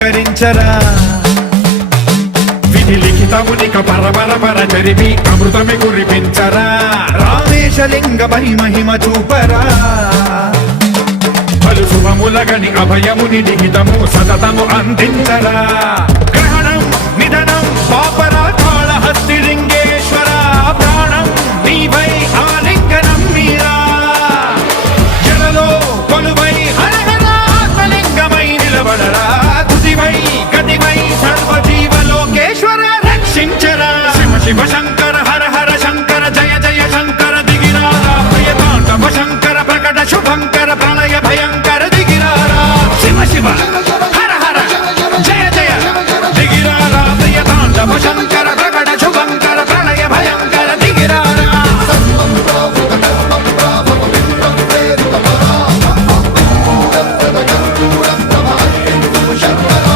కరించరా విధి లిఖితమునిక పరపర చరిపి అమృతమి కురిపించరా రామేశలింగ మహిమ చూపరా పలు శుభములగని అభయముని లిఖితము సతతము అందించరా